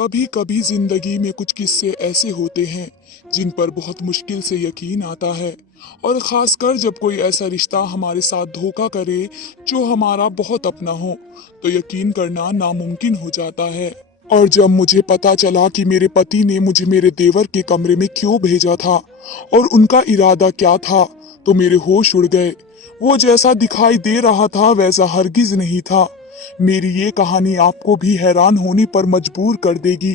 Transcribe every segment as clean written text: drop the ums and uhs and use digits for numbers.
कभी कभी जिंदगी में कुछ किस्से ऐसे होते हैं जिन पर बहुत मुश्किल से यकीन आता है। और खासकर जब कोई ऐसा रिश्ता हमारे साथ धोखा करे जो हमारा बहुत अपना हो, तो यकीन करना नामुमकिन हो जाता है। और जब मुझे पता चला कि मेरे पति ने मुझे मेरे देवर के कमरे में क्यों भेजा था और उनका इरादा क्या था, तो मेरे होश उड़ गए। वो जैसा दिखाई दे रहा था वैसा हरगिज नहीं था। मेरी ये कहानी आपको भी हैरान होने पर मजबूर कर देगी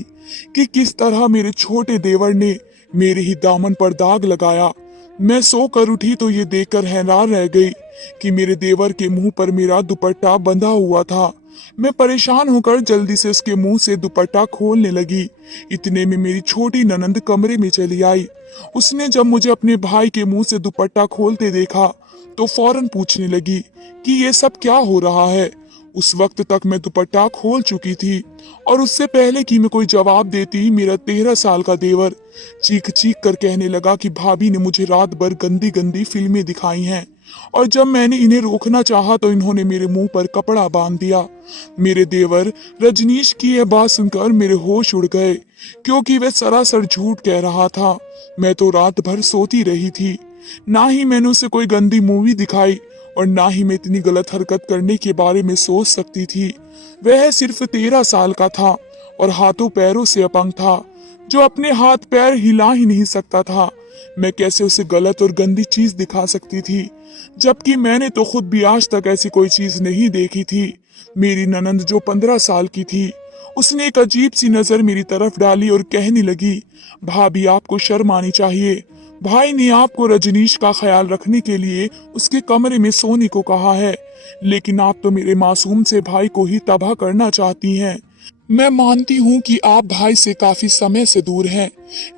कि किस तरह मेरे छोटे देवर ने मेरे ही दामन पर दाग लगाया। मैं सोकर उठी तो ये देखकर हैरान रह गई कि मेरे देवर के मुंह पर मेरा दुपट्टा बंधा हुआ था। मैं परेशान होकर जल्दी से उसके मुंह से दुपट्टा खोलने लगी। इतने में मेरी छोटी ननंद कमरे में चली आई। उसने जब मुझे अपने भाई के मुंह से दुपट्टा खोलते देखा तो फौरन पूछने लगी कि ये सब क्या हो रहा है। उस वक्त तक मैं दुपट्टा खोल चुकी थी और उससे पहले कि मैं कोई जवाब देती, मेरा 13 साल का देवर चीख चीख कर कहने लगा कि भाभी ने मुझे रात भर गंदी गंदी फिल्में दिखाई हैं और जब मैंने इन्हें रोकना चाहा तो इन्होंने मेरे मुंह पर कपड़ा बांध दिया। मेरे देवर रजनीश की यह बात सुनकर मेरे होश उड़ गए, क्योंकि वह सरासर झूठ कह रहा था। मैं तो रात भर सोती रही थी। ना ही मैंने उसे कोई गंदी मूवी दिखाई और ना ही मैं इतनी गलत हरकत करने के बारे में सोच सकती थी। वह सिर्फ 13 साल का था और हाथों पैरों से अपंग था, जो अपने हाथ पैर हिला ही नहीं सकता था। मैं कैसे उसे गलत और गंदी चीज दिखा सकती थी, जबकि मैंने तो खुद भी आज तक ऐसी कोई चीज नहीं देखी थी। मेरी ननंद जो 15 साल की थी, उसने एक अजीब सी नजर मेरी तरफ डाली और कहने लगी, भाभी आपको शर्म आनी चाहिए। भाई ने आपको रजनीश का ख्याल रखने के लिए उसके कमरे में सोने को कहा है, लेकिन आप तो मेरे मासूम से भाई को ही तबाह करना चाहती हैं। मैं मानती हूँ कि आप भाई से काफी समय से दूर हैं,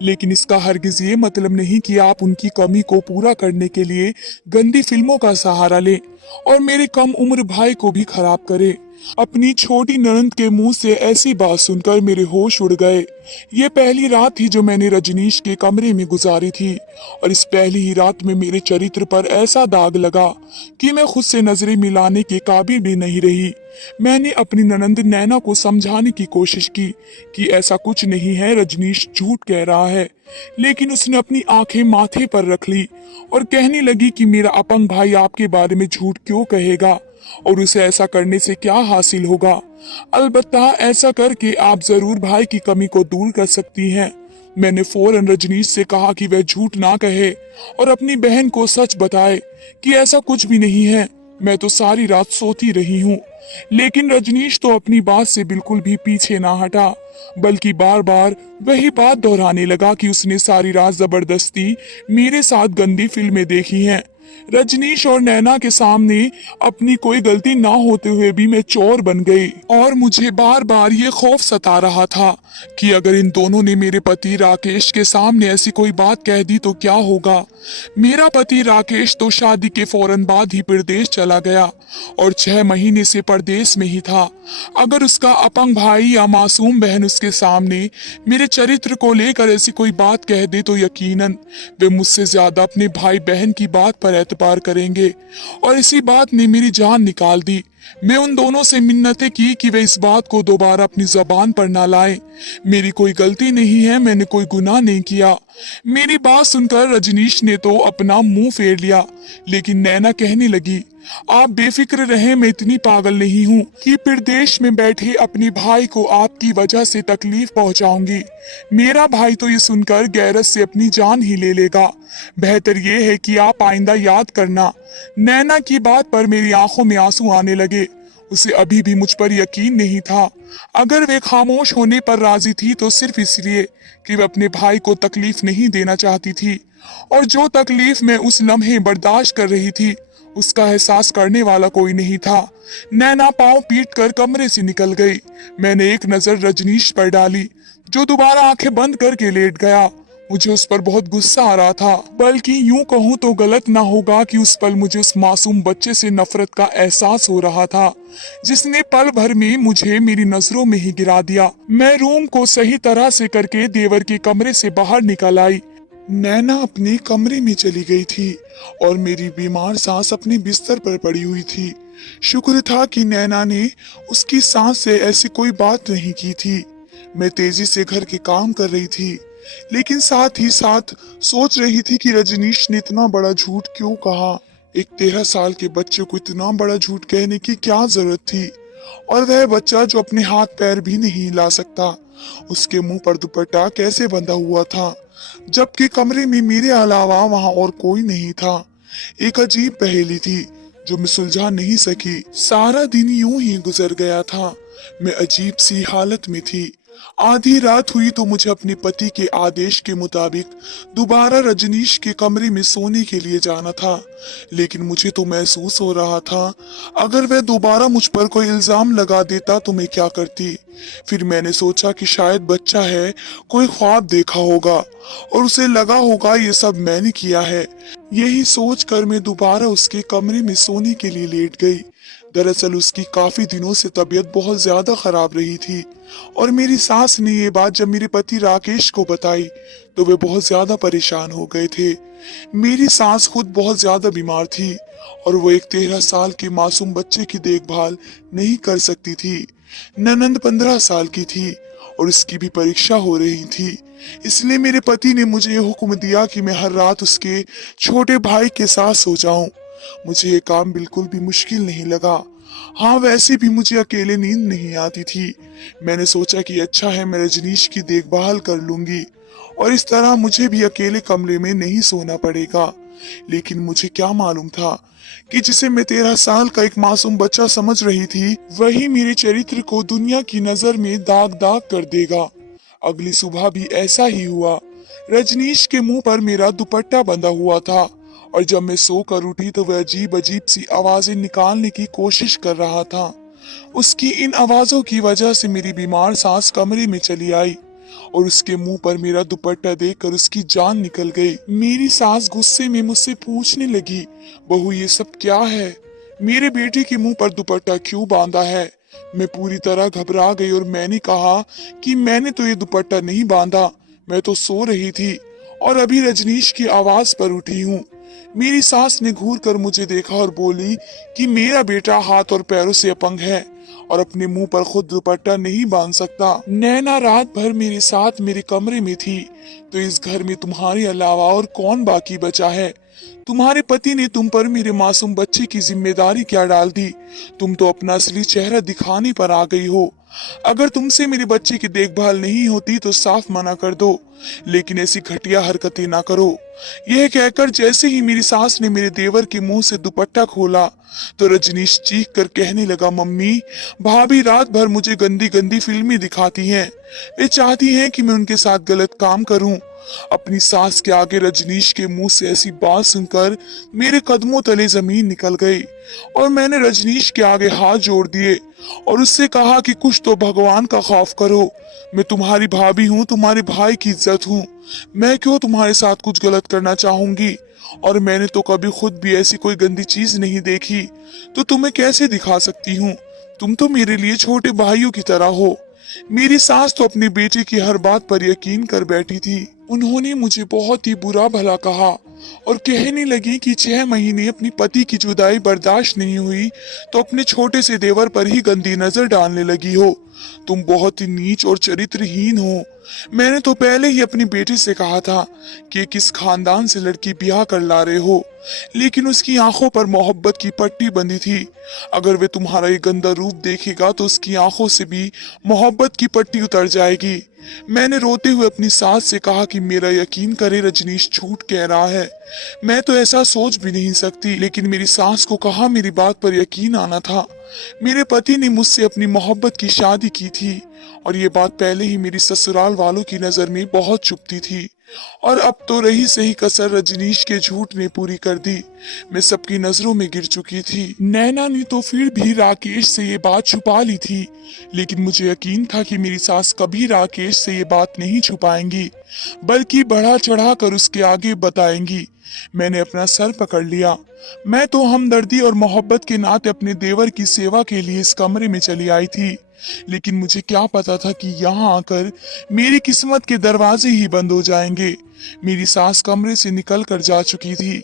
लेकिन इसका हरगिज ये मतलब नहीं कि आप उनकी कमी को पूरा करने के लिए गंदी फिल्मों का सहारा लें और मेरे कम उम्र भाई को भी खराब करें। अपनी छोटी ननंद के मुंह से ऐसी बात सुनकर मेरे होश उड़ गए। ये पहली रात थी जो मैंने रजनीश के कमरे में गुजारी थी और इस पहली ही रात में मेरे चरित्र पर ऐसा दाग लगा कि मैं खुद से नजरें मिलाने के काबिल भी नहीं रही। मैंने अपनी ननंद नैना को समझाने की कोशिश की कि ऐसा कुछ नहीं है, रजनीश झूठ कह रहा है, लेकिन उसने अपनी आंखें माथे पर रख ली और कहने लगी कि मेरा अपंग भाई आपके बारे में झूठ क्यों कहेगा और उसे ऐसा करने से क्या हासिल होगा। अलबत्ता ऐसा करके आप जरूर भाई की कमी को दूर कर सकती हैं। मैंने फौरन रजनीश से कहा कि वह झूठ ना कहे और अपनी बहन को सच बताए कि ऐसा कुछ भी नहीं है, मैं तो सारी रात सोती रही हूँ। लेकिन रजनीश तो अपनी बात से बिल्कुल भी पीछे ना हटा, बल्कि बार बार वही बात दोहराने लगा कि उसने सारी रात जबरदस्ती मेरे साथ गंदी फिल्में देखी हैं। रजनीश और नैना के सामने अपनी कोई गलती ना होते हुए भी मैं चोर बन गई और मुझे बार बार ये खौफ सता रहा था कि अगर इन दोनों ने मेरे पति राकेश के सामने ऐसी कोई बात कह दी तो क्या होगा। मेरा पति राकेश तो शादी के फौरन बाद ही प्रदेश चला गया और 6 महीने से परदेश में ही था। अगर उसका अपंग भाई या मासूम बहन उसके सामने मेरे चरित्र को लेकर ऐसी कोई बात कह दे तो यकीनन वे मुझसे ज्यादा अपने भाई बहन की बात पर एतबार करेंगे और इसी बात ने मेरी जान निकाल दी। मैं उन दोनों से मिन्नतें की कि वे इस बात को दोबारा अपनी जबान पर ना लाएं। मेरी कोई गलती नहीं है, मैंने कोई गुनाह नहीं किया। मेरी बात सुनकर रजनीश ने तो अपना मुंह फेर लिया, लेकिन नैना कहने लगी, आप बेफिक्र रहें, मैं इतनी पागल नहीं हूँ कि प्रदेश में बैठे अपने भाई को आपकी वजह से तकलीफ पहुँचाऊंगी। मेरा भाई तो ये सुनकर गैरत से अपनी जान ही ले लेगा। बेहतर ये है कि आप आइंदा याद करना। नैना की बात पर मेरी आंखों में आंसू आने लगे। उसे अभी भी मुझ पर यकीन नहीं था। अगर वे खामोश होने पर राजी थी तो सिर्फ इसलिए कि वह अपने भाई को तकलीफ नहीं देना चाहती थी, और जो तकलीफ मैं उस लम्हे बर्दाश्त कर रही थी उसका एहसास करने वाला कोई नहीं था। नैना पांव पीट कर कमरे से निकल गई। मैंने एक नजर रजनीश पर डाली, जो दोबारा आंखें बंद करके लेट गया। मुझे उस पर बहुत गुस्सा आ रहा था, बल्कि यूं कहूं तो गलत ना होगा कि उस पल मुझे उस मासूम बच्चे से नफरत का एहसास हो रहा था, जिसने पल भर में मुझे मेरी नजरों में ही गिरा दिया। मैं रूम को सही तरह से करके देवर के कमरे से बाहर निकल आई। नैना अपने कमरे में चली गई थी और मेरी बीमार सांस अपने बिस्तर पर पड़ी हुई थी। शुक्र था कि नैना ने उसकी सांस से ऐसी कोई बात नहीं की थी। मैं तेजी से घर के काम कर रही थी, लेकिन साथ ही साथ सोच रही थी कि रजनीश ने इतना बड़ा झूठ क्यों कहा। एक 13 साल के बच्चे को इतना बड़ा झूठ कहने की क्या जरूरत थी, और वह बच्चा जो अपने हाथ पैर भी नहीं हिला सकता, उसके मुंह पर दुपट्टा कैसे बंधा हुआ था, जबकि कमरे में मेरे अलावा वहां और कोई नहीं था। एक अजीब पहेली थी जो मैं सुलझा नहीं सकी। सारा दिन यूं ही गुजर गया था। मैं अजीब सी हालत में थी। आधी रात हुई तो मुझे अपने पति के आदेश के मुताबिक दोबारा रजनीश के कमरे में सोने के लिए जाना था, लेकिन मुझे तो महसूस हो रहा था अगर वह दोबारा मुझ पर कोई इल्जाम लगा देता तो मैं क्या करती। फिर मैंने सोचा कि शायद बच्चा है, कोई ख्वाब देखा होगा और उसे लगा होगा ये सब मैंने किया है। यही सोचकर मैं दोबारा उसके कमरे में सोने के लिए लेट गई। दरअसल उसकी काफी दिनों से तबीयत बहुत ज्यादा खराब रही थी, और मेरी सास ने ये बात जब मेरे पति राकेश को बताई तो वे बहुत ज्यादा परेशान हो गए थे। मेरी सास खुद बहुत ज्यादा बीमार थी और वो एक 13 साल के मासूम बच्चे की देखभाल नहीं कर सकती थी। ननंद 15 साल की थी और उसकी भी परीक्षा हो रही थी। इसलिए मेरे पति ने मुझे ये हुक्म दिया कि मैं हर रात उसके छोटे भाई के साथ सो जाऊं। मुझे ये काम बिल्कुल भी मुश्किल नहीं लगा। हाँ, वैसे भी मुझे अकेले नींद नहीं आती थी। मैंने सोचा कि अच्छा है मैं रजनीश की देखभाल कर लूंगी और इस तरह मुझे भी अकेले कमरे में नहीं सोना पड़ेगा। लेकिन मुझे क्या मालूम था कि जिसे मैं 13 साल का एक मासूम बच्चा समझ रही थी, वही मेरे चरित्र को दुनिया की नजर में दाग दाग कर देगा। अगली सुबह भी ऐसा ही हुआ। रजनीश के मुंह पर मेरा दुपट्टा बंधा हुआ था और जब मैं सोकर उठी तो वह अजीब अजीब सी आवाजें निकालने की कोशिश कर रहा था। उसकी इन आवाजों की वजह से मेरी बीमार सास कमरे में चली आई और उसके मुंह पर मेरा दुपट्टा देखकर उसकी जान निकल गई। मेरी सास गुस्से में मुझसे पूछने लगी, बहू ये सब क्या है? मेरे बेटे के मुंह पर दुपट्टा क्यों बांधा है? मैं पूरी तरह घबरा गई और मैंने कहा कि मैंने तो ये दुपट्टा नहीं बांधा, मैं तो सो रही थी और अभी रजनीश की आवाज पर उठी हूँ। मेरी सास ने घूर कर मुझे देखा और बोली कि मेरा बेटा हाथ और पैरों से अपंग है और अपने मुंह पर खुद दुपट्टा नहीं बांध सकता। नैना रात भर मेरे साथ मेरे कमरे में थी, तो इस घर में तुम्हारे अलावा और कौन बाकी बचा है? तुम्हारे पति ने तुम पर मेरे मासूम बच्चे की जिम्मेदारी क्या डाल दी? तुम तो अपना असली चेहरा दिखाने पर आ गई हो। अगर तुमसे मेरे बच्चे की देखभाल नहीं होती तो साफ मना कर दो, लेकिन ऐसी घटिया हरकतें ना करो। यह कहकर जैसे ही मेरी सास ने मेरे देवर के मुंह से दुपट्टा खोला तो रजनीश चीख कर कहने लगा, मम्मी, भाभी रात भर मुझे गंदी गंदी फिल्में दिखाती हैं। वे चाहती हैं कि मैं उनके साथ गलत काम करूं। अपनी सास के आगे रजनीश के मुंह से ऐसी बात सुनकर मेरे कदमों तले जमीन निकल गई और मैंने रजनीश के आगे हाथ जोड़ दिए और उससे कहा कि कुछ तो भगवान का खौफ करो। मैं तुम्हारी भाभी हूँ, तुम्हारे भाई की इज्जत हूँ। मैं क्यों तुम्हारे साथ कुछ गलत करना चाहूंगी? और मैंने तो कभी खुद भी ऐसी कोई गंदी चीज नहीं देखी, तो तुम्हें कैसे दिखा सकती हूँ? तुम तो मेरे लिए छोटे भाइयों की तरह हो। मेरी सास तो अपने बेटे की हर बात पर यकीन कर बैठी थी। उन्होंने मुझे बहुत ही बुरा भला कहा और कहने लगी कि 6 महीने अपनी पति की जुदाई बर्दाश्त नहीं हुई तो अपने छोटे से देवर पर ही गंदी नजर डालने लगी हो। तुम बहुत ही नीच और चरित्रहीन हो। मैंने तो पहले ही अपने बेटे से कहा था कि किस खानदान से लड़की ब्याह कर ला रहे हो, लेकिन उसकी आंखों पर मोहब्बत की पट्टी बंधी थी। अगर वे तुम्हारा ये गंदा रूप देखेगा तो उसकी आंखों से भी मोहब्बत की पट्टी उतर जाएगी। मैंने रोते हुए अपनी सास से कहा कि मेरा यकीन करे, रजनीश झूठ कह रहा है। मैं तो ऐसा सोच भी नहीं सकती, लेकिन मेरी सास को कहा मेरी बात पर यकीन आना था। मेरे पति ने मुझसे अपनी मोहब्बत की शादी की थी और ये बात पहले ही मेरी ससुराल वालों की नजर में बहुत चुभती थी, और अब तो रही सही कसर रजनीश के झूठ ने पूरी कर दी। मैं सबकी नजरों में गिर चुकी थी। नैना ने तो फिर भी राकेश से ये बात छुपा ली थी, लेकिन मुझे यकीन था कि मेरी सास कभी राकेश से ये बात नहीं छुपाएंगी, बल्कि बढ़ा चढ़ा कर उसके आगे बताएंगी। मैंने अपना सर पकड़ लिया। मैं तो हमदर्दी और मोहब्बत के नाते अपने देवर की सेवा के लिए इस कमरे में चली आई थी, लेकिन मुझे क्या पता था कि यहाँ आकर मेरी किस्मत के दरवाजे ही बंद हो जाएंगे। मेरी सास कमरे से निकल कर जा चुकी थी।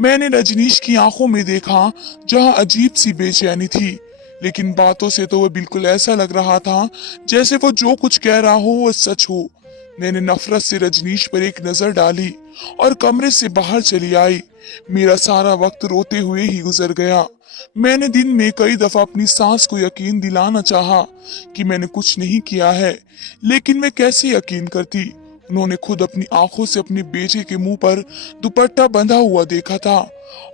मैंने रजनीश की आंखों में देखा जहाँ अजीब सी बेचैनी थी। लेकिन बातों से तो वह बिल्कुल ऐसा लग रहा था जैसे वो जो कुछ कह रहा हो वो सच हो। मैंने नफरत से रजनीश पर एक नजर डाली और कमरे से बाहर चली आई। मेरा सारा वक्त रोते हुए ही गुजर गया। मैंने दिन में कई दफा अपनी सास को यकीन दिलाना चाहा कि मैंने कुछ नहीं किया है, लेकिन मैं कैसे यकीन करती। उन्होंने खुद अपनी आंखों से अपने बेटे के मुंह पर दुपट्टा बंधा हुआ देखा था,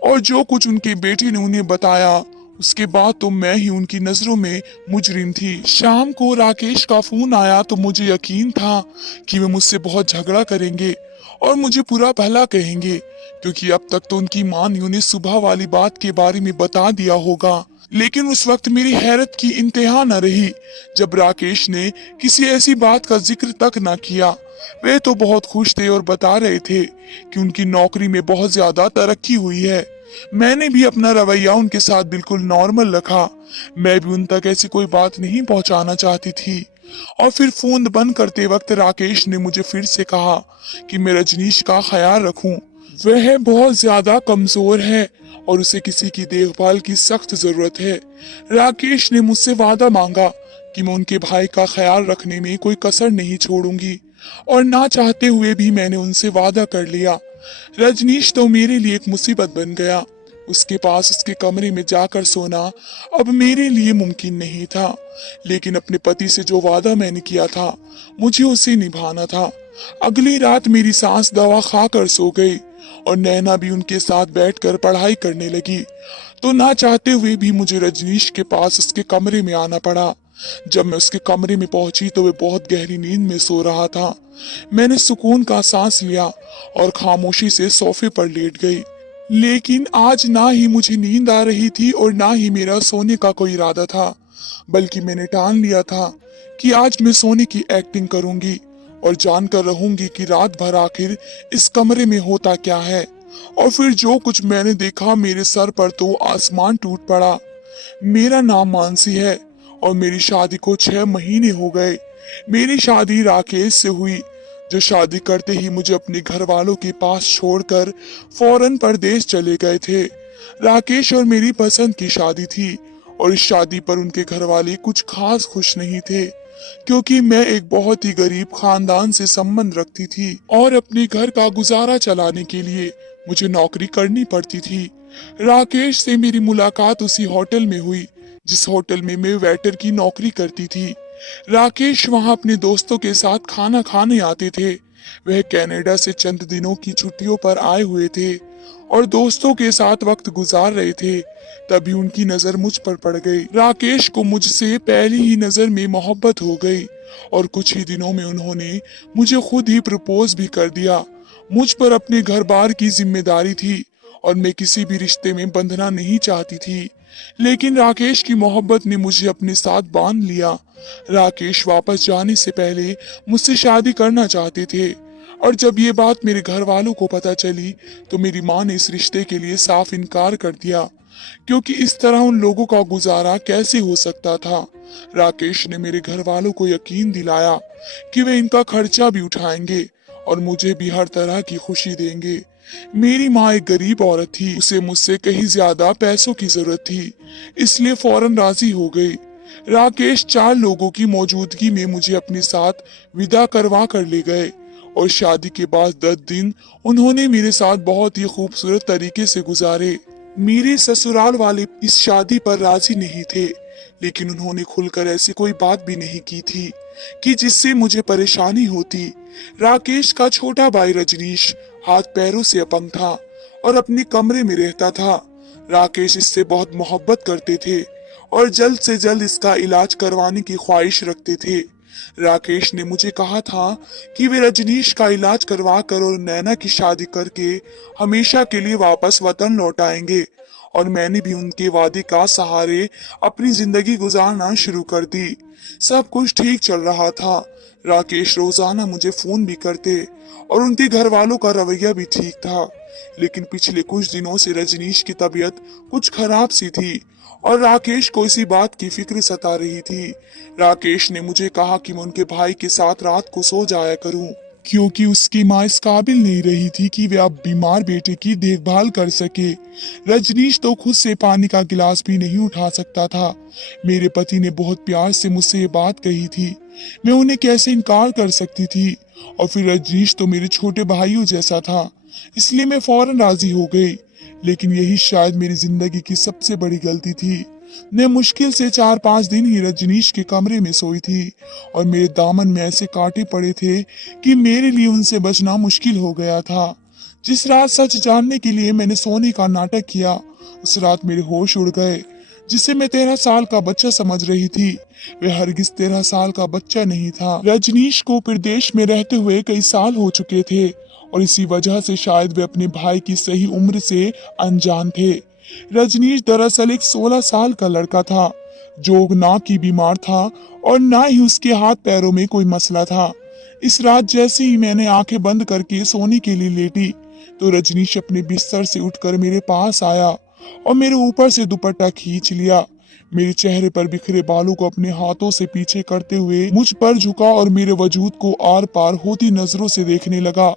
और जो कुछ उनके बेटे ने उन्हें बताया उसके बाद तो मैं ही उनकी नजरों में मुजरिम थी। शाम को राकेश का फोन आया तो मुझे यकीन था कि वे मुझसे बहुत झगड़ा करेंगे और मुझे पूरा भला कहेंगे, क्योंकि अब तक तो उनकी मां ने उन्हें सुबह वाली बात के बारे में बता दिया होगा। लेकिन उस वक्त मेरी हैरत की इंतहा न रही जब राकेश ने किसी ऐसी बात का जिक्र तक न किया। वे तो बहुत खुश थे और बता रहे थे कि उनकी नौकरी में बहुत ज्यादा तरक्की हुई है। मैंने भी अपना रवैया उनके साथ बिल्कुल नॉर्मल रखा। मैं भी उन तक ऐसी कोई बात नहीं पहुंचाना चाहती थी। और फिर फोन बंद करते वक्त राकेश ने मुझे फिर से कहा कि मैं रजनीश का ख्याल रखूं। वह बहुत ज्यादा कमजोर है और उसे किसी की देखभाल की सख्त जरूरत है। राकेश ने मुझसे वादा मांगा कि मैं उनके भाई का ख्याल रखने में कोई कसर नहीं छोड़ूंगी, और ना चाहते हुए भी मैंने उनसे वादा कर लिया। रजनीश तो मेरे लिए एक मुसीबत बन गया। उसके पास उसके कमरे में जाकर सोना अब मेरे लिए मुमकिन नहीं था, लेकिन अपने पति से जो वादा मैंने किया था मुझे उसे निभाना था। अगली रात मेरी सास दवा खाकर सो गई और नैना भी उनके साथ बैठकर पढ़ाई करने लगी, तो ना चाहते हुए भी मुझे रजनीश के पास उसके कमरे में आना पड़ा। जब मैं उसके कमरे में पहुंची तो वह बहुत गहरी नींद में सो रहा था। मैंने सुकून का सांस लिया और खामोशी से सोफे पर लेट गई। लेकिन आज ना ही मुझे नींद आ रही थी और ना ही मेरा सोने का कोई इरादा था, बल्कि मैंने ठान लिया था कि आज मैं सोने की एक्टिंग करूंगी और जानकर रहूंगी कि रात भर आखिर इस कमरे में होता क्या है। और फिर जो कुछ मैंने देखा, मेरे सर पर तो आसमान टूट पड़ा। मेरा नाम मानसी है और मेरी शादी को 6 महीने हो गए। मेरी शादी राकेश से हुई, जो शादी करते ही मुझे अपने घर वालों के पास छोड़कर फौरन परदेश चले गए थे। राकेश और मेरी पसंद की शादी थी और इस शादी पर उनके घर वाले कुछ खास खुश नहीं थे, क्योंकि मैं एक बहुत ही गरीब खानदान से संबंध रखती थी और अपने घर का गुजारा चलाने के लिए मुझे नौकरी करनी पड़ती थी। राकेश से मेरी मुलाकात उसी होटल में हुई जिस होटल में मैं वेटर की नौकरी करती थी। राकेश वहां अपने दोस्तों के साथ खाना खाने आते थे। वह कनाडा से चंद दिनों की छुट्टियों पर आए हुए थे और दोस्तों के साथ वक्त गुजार रहे थे। तभी उनकी नजर मुझ पर पड़ गई। राकेश को मुझसे पहली ही नजर में मोहब्बत हो गई और कुछ ही दिनों में उन्होंने मुझे खुद ही प्रपोज भी कर दिया। मुझ पर अपने घर बार की जिम्मेदारी थी और मैं किसी भी रिश्ते में बंधना नहीं चाहती थी, लेकिन राकेश की मोहब्बत ने मुझे अपने साथ बांध लिया। राकेश वापस जाने से पहले मुझसे शादी करना चाहते थे, और जब ये बात मेरे घर वालों को पता चली तो मेरी माँ ने इस रिश्ते के लिए साफ इनकार कर दिया, क्योंकि इस तरह उन लोगों का गुजारा कैसे हो सकता था। राकेश ने मेरे घर वालों को यकीन दिलाया कि वे इनका खर्चा भी उठाएंगे और मुझे भी हर तरह की खुशी देंगे। मेरी माँ एक गरीब औरत थी, उसे मुझसे कहीं ज्यादा पैसों की जरूरत थी, इसलिए फौरन राजी हो गई। राकेश 4 लोगों की मौजूदगी में मुझे अपने साथ विदा करवा कर ले गए और शादी के बाद 10 दिन उन्होंने मेरे साथ बहुत ही खूबसूरत तरीके से गुजारे। मेरे ससुराल वाले इस शादी पर राजी नहीं थे, लेकिन उन्होंने खुलकर ऐसी कोई बात भी नहीं की थी कि जिससे मुझे परेशानी होती। राकेश का छोटा भाई रजनीश हाथ पैरों से अपंग था और अपने कमरे में रहता था। राकेश इससे बहुत मोहब्बत करते थे और जल्द से जल्द इसका इलाज करवाने की ख्वाहिश रखते थे। राकेश ने मुझे कहा था कि वे रजनीश का इलाज करवा कर और नैना की शादी करके हमेशा के लिए वापस वतन लौट आएंगे, और मैंने भी उनके वादे का सहारे अपनी जिंदगी गुजारना शुरू कर दी। सब कुछ ठीक चल रहा था। राकेश रोजाना मुझे फोन भी करते और उनके घर वालों का रवैया भी ठीक था, लेकिन पिछले कुछ दिनों से रजनीश की तबीयत कुछ खराब सी थी और राकेश को इसी बात की फिक्र सता रही थी। राकेश ने मुझे कहा कि मैं उनके भाई के साथ रात को सो जाया करूं। क्योंकि उसकी माँ इस काबिल नहीं रही थी कि वे अब बीमार बेटे की देखभाल कर सके। रजनीश तो खुद से पानी का गिलास भी नहीं उठा सकता था। मेरे पति ने बहुत प्यार से मुझसे ये बात कही थी, मैं उन्हें कैसे इनकार कर सकती थी। और फिर रजनीश तो मेरे छोटे भाइयों जैसा था, इसलिए मैं फौरन राजी हो गई। लेकिन यही शायद मेरी जिंदगी की सबसे बड़ी गलती थी। मैं मुश्किल से 4-5 दिन ही रजनीश के कमरे में सोई थी और मेरे दामन में ऐसे कांटे पड़े थे कि मेरे लिए उनसे बचना मुश्किल हो गया था। जिस रात सच जानने के लिए मैंने सोने का नाटक किया, उस रात मेरे होश उड़ गए। जिसे मैं 13 साल का बच्चा समझ रही थी, वे हरगिज 13 साल का बच्चा नहीं था। रजनीश को प्रदेश में रहते हुए कई साल हो चुके थे और इसी वजह से शायद वे अपने भाई की सही उम्र से अनजान थे। रजनीश दरअसल एक 16 साल का लड़का था जो ना की बीमार था और ना ही उसके हाथ पैरों में कोई मसला था। इस रात जैसे ही मैंने आंखें बंद करके सोने के लिए लेटी तो रजनीश अपने बिस्तर से उठकर मेरे पास आया और मेरे ऊपर से दुपट्टा खींच लिया। मेरे चेहरे पर बिखरे बालों को अपने हाथों से पीछे करते हुए मुझ पर झुका और मेरे वजूद को आर पार होती नजरों से देखने लगा।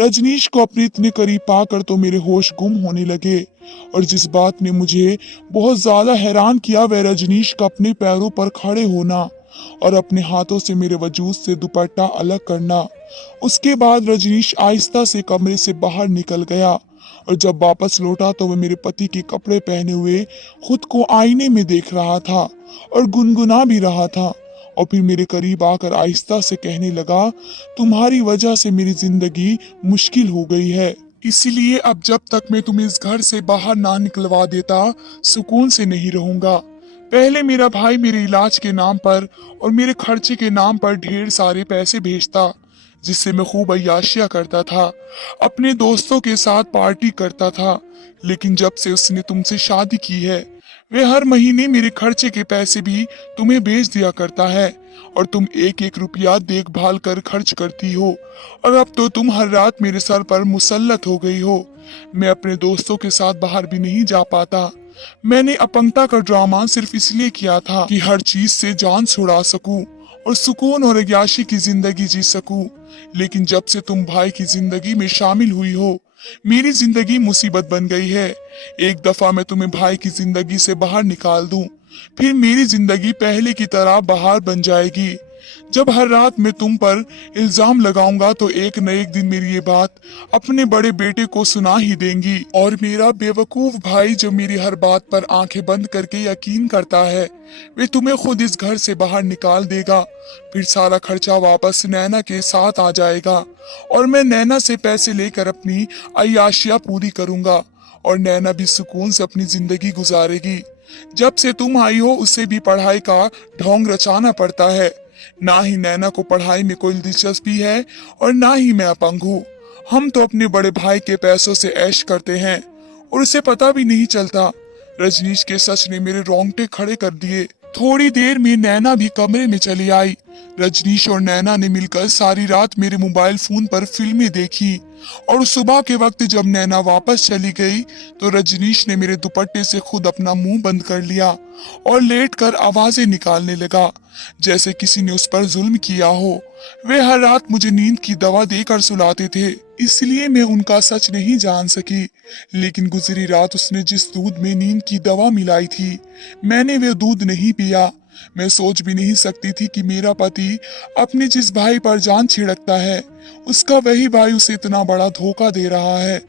रजनीश को अपने इतने करीब पाकर तो मेरे होश गुम होने लगे और जिस बात ने मुझे बहुत ज्यादा हैरान किया वह रजनीश का अपने पैरों पर खड़े होना और अपने हाथों से मेरे वजूद से दुपट्टा अलग करना। उसके बाद रजनीश आहिस्ता से कमरे से बाहर निकल गया और जब वापस लौटा तो वह मेरे पति के कपड़े पहने हुए खुद को आईने में देख रहा था और गुनगुना भी रहा था। और फिर मेरे करीब आकर आहिस्ता से कहने लगा, तुम्हारी वजह से मेरी जिंदगी मुश्किल हो गई है, इसलिए अब जब तक मैं तुम्हें इस घर से बाहर ना निकलवा देता सुकून से नहीं रहूंगा। पहले मेरा भाई मेरे इलाज के नाम पर और मेरे खर्चे के नाम पर ढेर सारे पैसे भेजता, जिससे मैं खूब अय्याशियां करता था, अपने दोस्तों के साथ पार्टी करता था। लेकिन जब से उसने तुमसे शादी की है, वे हर महीने मेरे खर्चे के पैसे भी तुम्हें भेज दिया करता है और तुम एक एक रुपया देखभाल कर खर्च करती हो। और अब तो तुम हर रात मेरे सर पर मुसल्लत हो गई हो। मैं अपने दोस्तों के साथ बाहर भी नहीं जा पाता। मैंने अपंगता का ड्रामा सिर्फ इसलिए किया था कि हर चीज से जान छुड़ा सकूं और सुकून और अय्याशी की जिंदगी जी सकूं। लेकिन जब से तुम भाई की जिंदगी में शामिल हुई हो, मेरी जिंदगी मुसीबत बन गई है। एक दफा मैं तुम्हें भाई की जिंदगी से बाहर निकाल दूं, फिर मेरी जिंदगी पहले की तरह बाहर बन जाएगी। जब हर रात मैं तुम पर इल्जाम लगाऊंगा तो एक न एक दिन मेरी ये बात अपने बड़े बेटे को सुना ही देंगी और मेरा बेवकूफ भाई जो मेरी हर बात पर आंखें बंद करके यकीन करता है, वे तुम्हें खुद इस घर से बाहर निकाल देगा। फिर सारा खर्चा वापस नैना के साथ आ जाएगा और मैं नैना से पैसे लेकर अपनी अय्याशियां पूरी करूंगा और नैना भी सुकून से अपनी जिंदगी गुजारेगी। जब से तुम आई हो उसे भी पढ़ाई का ढोंग रचाना पड़ता है। ना ही नैना को पढ़ाई में कोई दिलचस्पी है और ना ही मैं अपंग हूँ। हम तो अपने बड़े भाई के पैसों से ऐश करते हैं और उसे पता भी नहीं चलता। रजनीश के सच ने मेरे रोंगटे खड़े कर दिए। थोड़ी देर में नैना भी कमरे में चली आई। रजनीश और नैना ने मिलकर सारी रात मेरे मोबाइल फोन पर फिल्में देखी और सुबह के वक्त जब नैना वापस चली गई तो रजनीश ने मेरे दुपट्टे से खुद अपना मुंह बंद कर लिया और लेटकर आवाजें निकालने लगा जैसे किसी ने उस पर जुल्म किया हो। वे हर रात मुझे नींद की दवा देकर सुलाते थे, इसलिए मैं उनका सच नहीं जान सकी। लेकिन गुजरी रात उसने जिस दूध में नींद की दवा मिलाई थी, मैंने वे दूध नहीं पिया। मैं सोच भी नहीं सकती थी कि मेरा पति अपने जिस भाई पर जान छिड़कता है, उसका वही भाई उसे इतना बड़ा धोखा दे रहा है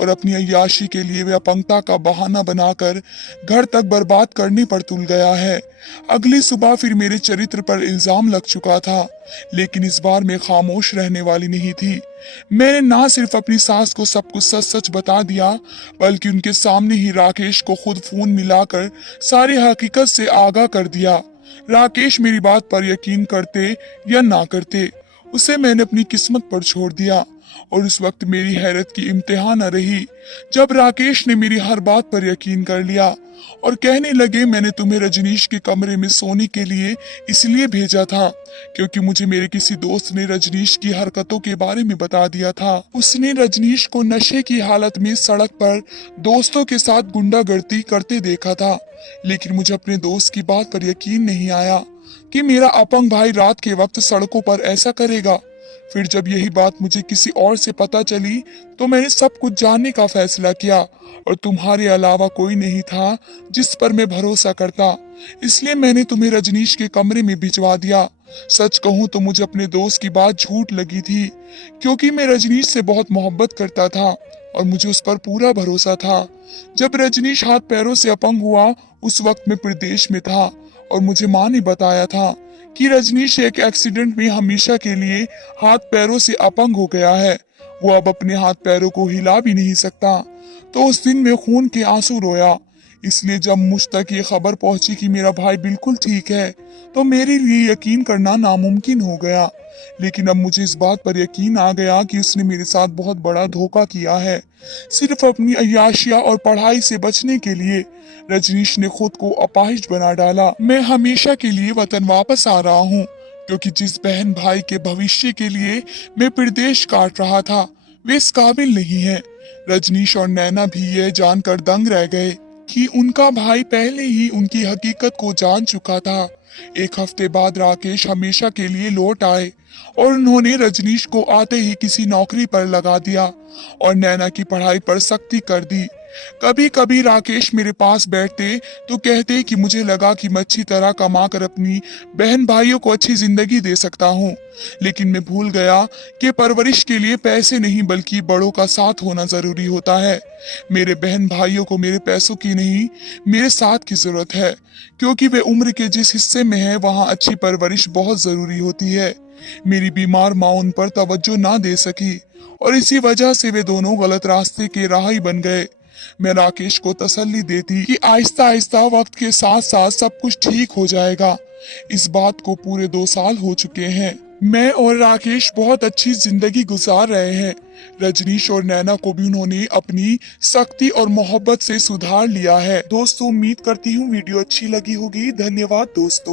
और अपनी अय्याशी के लिए वह अपंगता का बहाना बनाकर घर तक बर्बाद करने पर तुल गया है। अगली सुबह फिर मेरे चरित्र पर इल्जाम लग चुका था, लेकिन इस बार मैं खामोश रहने वाली नहीं थी। मैंने ना सिर्फ अपनी सास को सब कुछ सच सच बता दिया, बल्कि उनके सामने ही राकेश को खुद फोन मिलाकर सारी हकीकत से आगाह कर दिया। राकेश मेरी बात पर यकीन करते या ना करते, उसे मैंने अपनी किस्मत पर छोड़ दिया। और उस वक्त मेरी हैरत की इम्तिहान न रही जब राकेश ने मेरी हर बात पर यकीन कर लिया और कहने लगे, मैंने तुम्हें रजनीश के कमरे में सोने के लिए इसलिए भेजा था क्योंकि मुझे मेरे किसी दोस्त ने रजनीश की हरकतों के बारे में बता दिया था। उसने रजनीश को नशे की हालत में सड़क पर दोस्तों के साथ गुंडागर्दी करते देखा था, लेकिन मुझे अपने दोस्त की बात पर यकीन नहीं आया कि मेरा अपंग भाई रात के वक्त सड़कों पर ऐसा करेगा। फिर जब यही बात मुझे किसी और से पता चली तो मैंने सब कुछ जानने का फैसला किया और तुम्हारे अलावा कोई नहीं था जिस पर मैं भरोसा करता। इसलिए मैंने तुम्हें रजनीश के कमरे में भिजवा दिया। सच कहूं तो मुझे अपने दोस्त की बात झूठ लगी थी, क्योंकि मैं रजनीश से बहुत मोहब्बत करता था और मुझे उस पर पूरा भरोसा था। जब रजनीश हाथ पैरों से अपंग हुआ उस वक्त मैं प्रदेश में था और मुझे माँ ने बताया था कि रजनीश एक एक्सीडेंट में हमेशा के लिए हाथ पैरों से अपंग हो गया है। वो अब अपने हाथ पैरों को हिला भी नहीं सकता। तो उस दिन मैं खून के आंसू रोया। इसलिए जब मुझ तक ये खबर पहुंची कि मेरा भाई बिल्कुल ठीक है तो मेरे लिए यकीन करना नामुमकिन हो गया। लेकिन अब मुझे इस बात पर यकीन आ गया कि उसने मेरे साथ बहुत बड़ा धोखा किया है। सिर्फ अपनी अय्याशिया और पढ़ाई से बचने के लिए रजनीश ने खुद को अपाहिज बना डाला। मैं हमेशा के लिए वतन वापस आ रहा हूँ, क्योंकि जिस बहन भाई के भविष्य के लिए मैं प्रदेश काट रहा था वे इस काबिल नहीं है। रजनीश और नैना भी यह जानकर दंग रह गए कि उनका भाई पहले ही उनकी हकीकत को जान चुका था। एक हफ्ते बाद राकेश हमेशा के लिए लौट आए और उन्होंने रजनीश को आते ही किसी नौकरी पर लगा दिया और नैना की पढ़ाई पर सख्ती कर दी। कभी कभी राकेश मेरे पास बैठते तो कहते कि मुझे लगा कि मैं अच्छी तरह कमा कर अपनी बहन भाइयों को अच्छी जिंदगी दे सकता हूँ, लेकिन मैं भूल गया कि परवरिश के लिए पैसे नहीं बल्कि बड़ों का साथ होना जरूरी होता है। मेरे बहन भाइयों को मेरे पैसों की नहीं, मेरे साथ की जरूरत है, क्योंकि वे उम्र के जिस हिस्से में है वहाँ अच्छी परवरिश बहुत जरूरी होती है। मेरी बीमार माँ उन पर तवज्जो ना दे सकी और इसी वजह से वे दोनों गलत रास्ते के राही बन गए। मैं राकेश को तसल्ली देती कि आहिस्ता आहिस्ता वक्त के साथ साथ सब कुछ ठीक हो जाएगा। इस बात को पूरे 2 साल हो चुके हैं। मैं और राकेश बहुत अच्छी जिंदगी गुजार रहे हैं। रजनीश और नैना को भी उन्होंने अपनी सख्ती और मोहब्बत से सुधार लिया है। दोस्तों, उम्मीद करती हूँ वीडियो अच्छी लगी होगी। धन्यवाद दोस्तों।